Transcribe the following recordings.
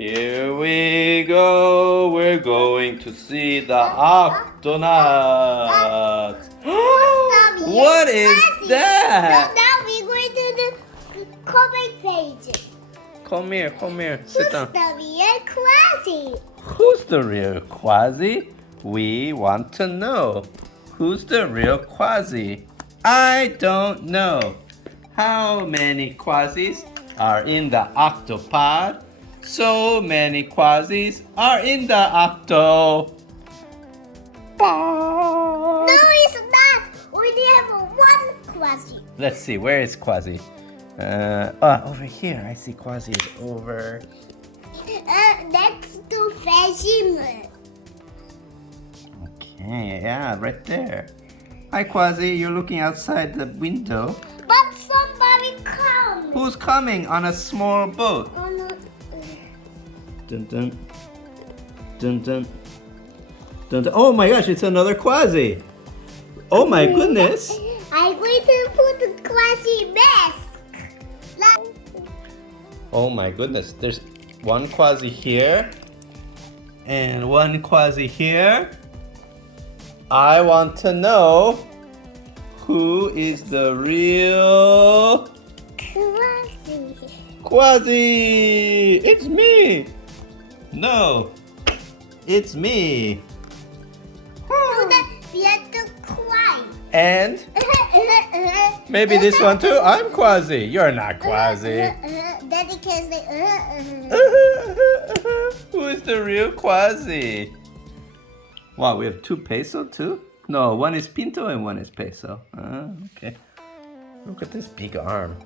Here we go. We're going to see the Octonaut. What is that? Now we're going to the comment page. Come here, sit down. Who's the real Kwazii? Who's the real Kwazii? We want to know. Who's the real Kwazii? I don't know. How many Kwaziis are in the Octopod? So many Kwaziis are in the Octopod. No, it's not. We only have one Kwazii. Let's see, where is Kwazii? Over here. I see Kwazii is over. Next to Fashim. Okay, yeah, right there. Hi Kwazii, you're looking outside the window. But somebody come. Who's coming on a small boat? Oh, no. Dun dun. Dun dun. Dun dun. Oh my gosh, it's another Kwazii. Oh my goodness. I'm going to put the Kwazii mask. Oh my goodness, there's one Kwazii here and one Kwazii here. I want to know who is the real Kwazii. Kwazii. It's me. No, it's me. We have to cry. And maybe this one too. I'm Kwazii. You're not Kwazii. Daddy can say Who is the real Kwazii? Wow, we have 2 peso too? No, one is Pinto and one is peso. Okay. Look at this big arm.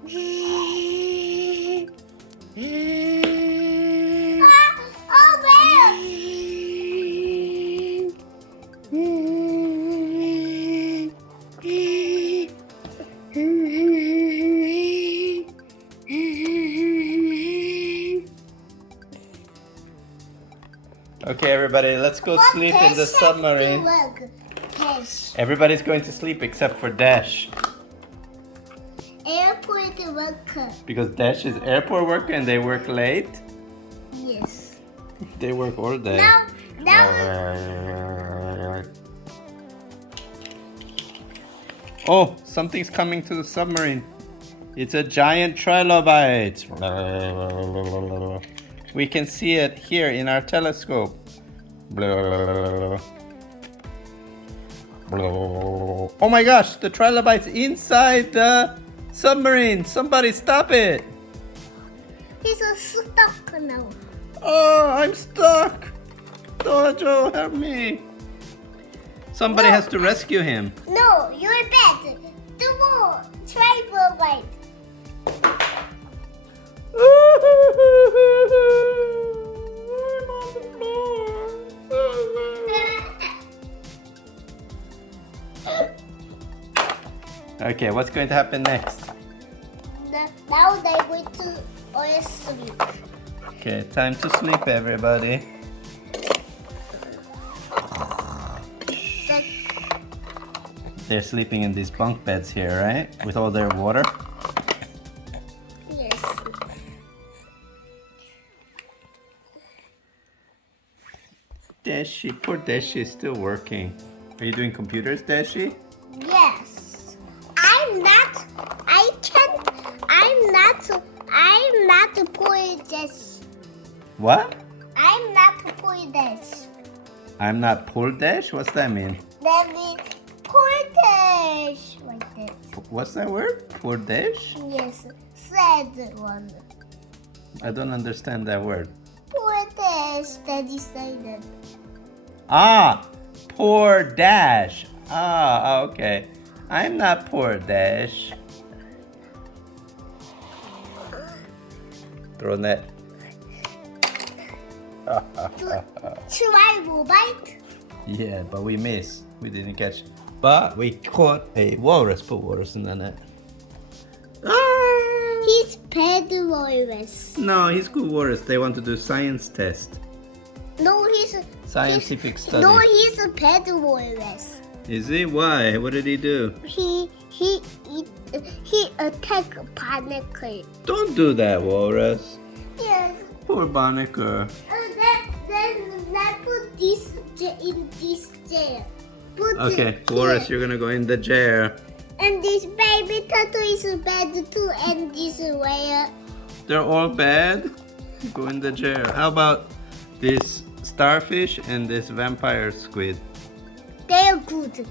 Oh, man. Okay, everybody, let's go sleep in the submarine. Everybody's going to sleep except for Dash. Airport worker. Because Dash is airport worker and they work late. Yes. They work all day. Now. Oh, something's coming to the submarine. It's a giant trilobite. We can see it here in our telescope. Oh my gosh, the trilobite's inside the submarine. Somebody stop it. He's stuck now. Oh, I'm stuck. Dojo, help me. Somebody has to rescue him. No, you're bad. Do more. Trilobite. I'm on the floor. Okay, what's going to happen next? Now they're going to all sleep. Okay, time to sleep, everybody. They're sleeping in these bunk beds here, right? With all their water. Yes. Dashi, poor Dashi is still working. Are you doing computers, Dashi? Yes. I'm not poor this. What? I'm not poor this. I'm not poor Dash? What's that mean? That means poor this. Like this. What's that word? Poor Dash? Yes. Sad one. I don't understand that word. Poor this. Daddy said it. Ah, poor Dash. Ah, okay. I'm not poor Dash. Throw net. Trilobite. Yeah, but we missed. We didn't catch. But we caught a walrus. Put walrus in the net. Ah! He's pedalers. No, he's good walrus. They want to do science test. No, he's Scientific study. No, he's a pedalers. Is he? Why? What did he do? He attacked Panic. Don't do that, walrus. Yes. Poor Banneker. Then let's put this in this chair. Put Okay, it Boris, here. you're gonna go in the chair. And this baby turtle is bad too, and this where They're all bad. Go in the chair. How about this starfish and this vampire squid? they're good.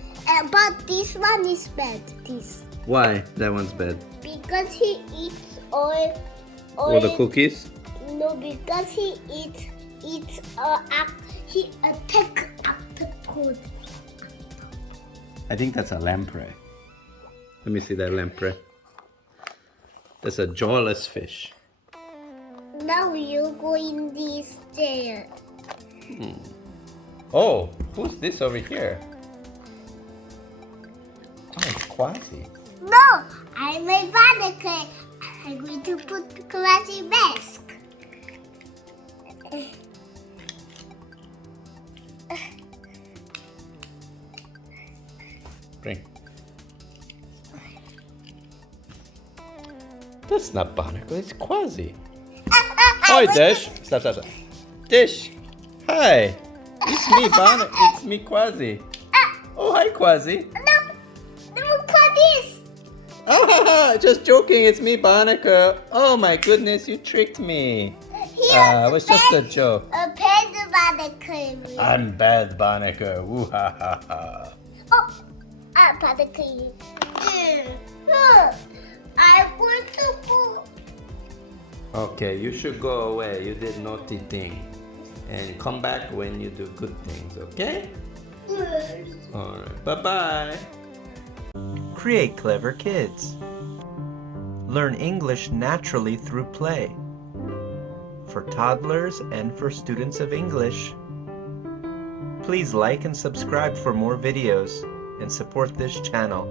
But this one is bad. This Why? That one's bad. because he eats oil. All the cookies? No, because he attack octopod. I think that's a lamprey. Let me see that lamprey. That's a jawless fish. Now you go in this chair. Oh, who's this over here? Oh, it's Kwazii. No, I'm a Banneker. I'm going to put Kwazii mask. Bring. That's not Banneker, it's Kwazii. Hi, Dish. Stop. Dish. Hi. It's me, Banneker. It's me, Kwazii. Oh, hi, Kwazii. No, look at this. Ah, just joking. It's me, Banneker. Oh my goodness, you tricked me. Here's It was just a joke. A pet Banneker. I'm bad, Banneker. Woo ha ha ha. Oh, Banneker. I want to put. Okay, you should go away. You did naughty thing. And come back when you do good things, okay? Yes. Alright, bye-bye. Create clever kids. Learn English naturally through play. For toddlers and for students of English. Please like and subscribe for more videos and support this channel.